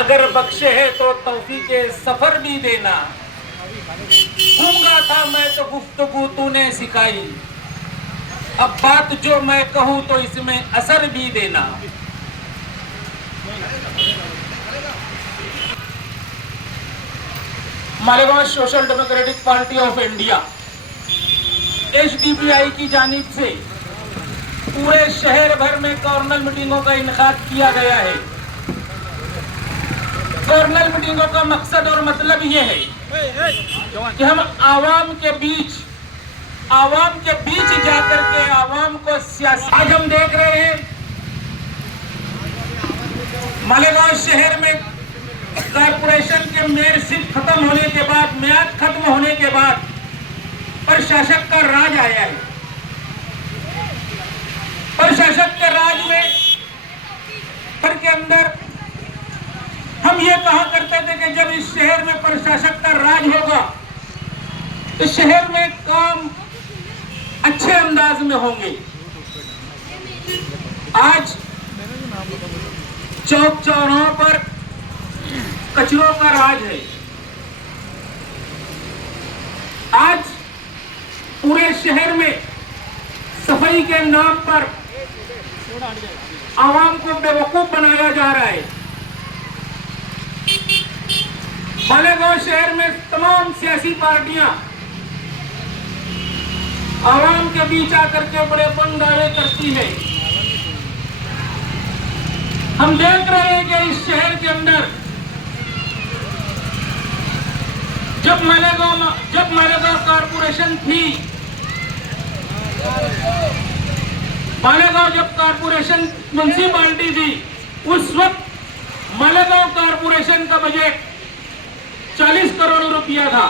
अगर बख्शे है तो तौफीके सफर भी देना। गूंगा था मैं तो गुफ्तगू तूने सिखाई, अब बात जो मैं कहूं तो इसमें असर भी देना। Malegaon social democratic party of India HDPI की जानिब से पूरे शहर भर में कॉर्नल मीटिंगों का इनेकाद किया गया है। कॉर्नल मीटिंगों का मकसद और मतलब ये है कि हम आवाम के बीच जाकर के आवाम को सियासी। आज हम देख रहे हैं मालेगांव शहर में कारपोरेशन के मेयरशिप खत्म होने के बाद, म्याद खत्म होने के बाद प्रशासक का राज आया है। प्रशासक के राज में घर के अंदर हम ये कहा करते थे कि जब इस शहर में प्रशासक का राज होगा तो शहर में काम अच्छे अंदाज में होंगे। आज चौक चौराहों पर कचरों का राज है। आज पूरे शहर में सफाई के नाम पर आवाम को बेवकूफ बनाया जा रहा है। मालेगांव शहर में तमाम सियासी पार्टियां आवाम के बीच आकर के बड़े दावे करती है। हम देख रहे हैं कि इस शहर के अंदर जब मालेगांव कारपोरेशन थी, मालेगांव जब कारपोरेशन म्युनिसिपालिटी थी, उस वक्त मालेगांव कारपोरेशन का बजट 40 करोड़ रुपया था।